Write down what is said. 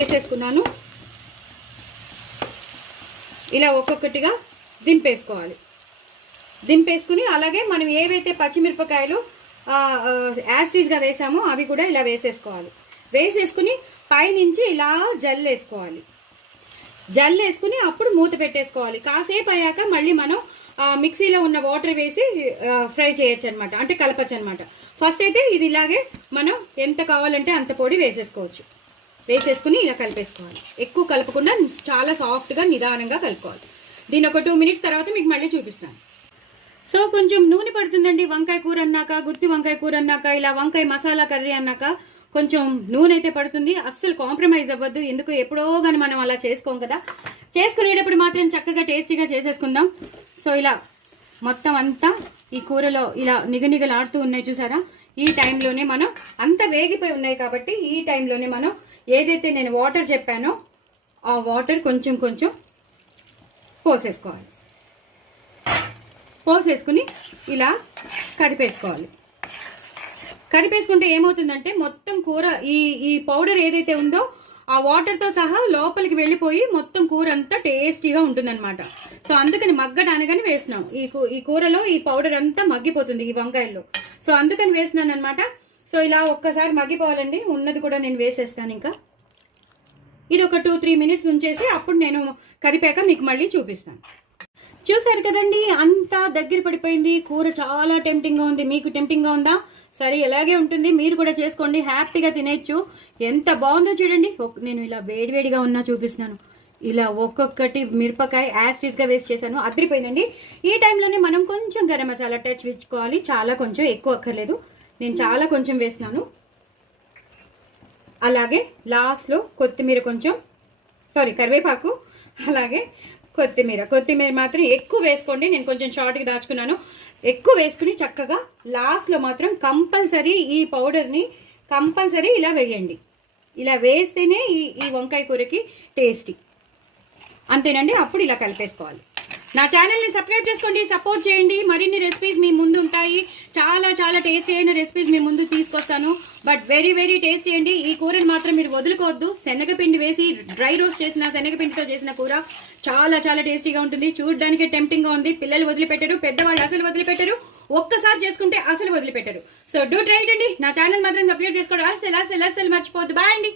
వేసేసుకున్నాను. ఇలా ఒక్కొక్కటిగా దింపేసుకోవాలి. దింపేసుకుని అలాగే మనం ఏవైతే పచ్చిమిరపకాయలు యాస్టీస్గా వేసామో అవి కూడా ఇలా వేసేసుకోవాలి. వేసేసుకుని పైనుంచి ఇలా జల్లేసుకోవాలి. జల్లేసుకుని అప్పుడు మూత పెట్టేసుకోవాలి. కాసేపు అయ్యాక మళ్ళీ మనం మిక్సీలో ఉన్న వాటర్ వేసి ఫ్రై చేయొచ్చు అనమాట, అంటే కలపచ్చు అనమాట. ఫస్ట్ అయితే ఇది ఇలాగే మనం ఎంత కావాలంటే అంత పొడి వేసేసుకోవచ్చు. వేసేసుకుని ఇలా కలిపేసుకోవాలి. ఎక్కువ కలపకుండా చాలా సాఫ్ట్గా నిదానంగా కలుపుకోవాలి. దీని ఒక 2 మినిట్స్ తర్వాత మీకు మళ్ళీ చూపిస్తాను. సో కొంచెం నూనె పడుతుందండి. వంకాయ కూర అన్నాక, గుత్తి వంకాయ కూర అన్నాక, ఇలా వంకాయ మసాలా కర్రీ అన్నాక కొంచెం నూనె అయితే పడుతుంది. అస్సలు కాంప్రమైజ్ అవ్వద్దు. ఎందుకు ఎప్పుడో కానీ మనం అలా చేసుకోం కదా. చేసుకునేటప్పుడు మాత్రం చక్కగా టేస్టీగా చేసేసుకుందాం. సో ఇలా మొత్తం అంతా ఈ కూరలో ఇలా నిగనిగలాడుతూ ఉన్నాయి చూసారా. ఈ టైంలోనే మనం అంత వేగిపోయి ఉన్నాయి కాబట్టి ఈ టైంలోనే మనం ఏదైతే నేను వాటర్ చెప్పానో ఆ వాటర్ కొంచెం కొంచెం పోసేసుకోవాలి. పోసేసుకుని ఇలా కదిపేసుకోవాలి. కదిపేసుకుంటే ఏమవుతుందంటే మొత్తం కూర ఈ పౌడర్ ఏదైతే ఉందో ఆ వాటర్తో సహా లోపలికి వెళ్ళిపోయి మొత్తం కూర అంతా టేస్టీగా ఉంటుందన్నమాట. సో అందుకని మగ్గడానికని వేసినాం. ఈ కూరలో ఈ పౌడర్ అంతా మగ్గిపోతుంది ఈ వంకాయల్లో. సో అందుకని వేసినాను అనమాట. సో ఇలా ఒక్కసారి మగ్గిపోవాలండి. ఉన్నది కూడా నేను వేసేస్తాను. ఇంకా ఇది ఒక 2-3 మినిట్స్ ఉంచేసి అప్పుడు నేను కదిపాక మీకు మళ్ళీ చూపిస్తాను. చూసారు కదండి, అంతా దగ్గర పడిపోయింది. కూర చాలా టెంప్టింగ్గా ఉంది. మీకు టెంప్టింగ్గా ఉందా? సరే, ఎలాగే ఉంటుంది. మీరు కూడా చేసుకోండి, హ్యాపీగా తినేచ్చు. ఎంత బాగుందో చూడండి. నేను ఇలా వేడివేడిగా ఉన్నా చూపిస్తున్నాను. ఇలా ఒక్కొక్కటి మిరపకాయ యాస్టీస్గా వేస్ట్ చేశాను. అదిరిపోయిందండి. ఈ టైంలోనే మనం కొంచెం గరం మసాలా టచ్ ఇచ్చుకోవాలి. చాలా కొంచెం, ఎక్కువ అక్కర్లేదు. నేను చాలా కొంచెం వేస్తున్నాను. అలాగే లాస్ట్లో కొత్తిమీర కొంచెం, కరివేపాకు, అలాగే కొత్తిమీర మాత్రం ఎక్కువ వేసుకోండి. నేను కొంచెం షార్ట్గా దాచుకున్నాను. ఎక్కువ వేసుకుని చక్కగా లాస్ట్లో మాత్రం కంపల్సరీ ఈ పౌడర్ని కంపల్సరీ ఇలా వేయండి. ఇలా వేస్తేనే ఈ వంకాయ కూరకి టేస్టీ. అంతేనండి. అప్పుడు ఇలా కలిపేసుకోవాలి. నా ఛానల్ని సబ్స్క్రైబ్ చేసుకోండి, సపోర్ట్ చేయండి. మరిన్ని రెసిపీస్ మీ ముందు ఉంటాయి. చాలా చాలా టేస్టీ అయిన రెసిపీస్ మీ ముందు తీసుకొస్తాను. బట్ వెరీ వెరీ టేస్టీ అండి. ఈ కూరని మాత్రం మీరు వదులుకోవద్దు. శనగపిండి వేసి డ్రై రోస్ట్ చేసిన శనగపిండితో చేసిన కూర చాలా చాలా టేస్టీగా ఉంటుంది. చూడడానికి టెంప్టింగ్గా ఉంది. పిల్లలు వదిలిపెట్టరు, పెద్దవాళ్ళు అసలు వదిలిపెట్టరు. ఒక్కసారి చేసుకుంటే అసలు వదిలిపెట్టరు. సో డూ ట్రై అండి. నా ఛానల్ మాత్రం సబ్స్క్రైబ్ చేసుకోవడం అసలు మర్చిపోవద్దు. బాయ్ అండి.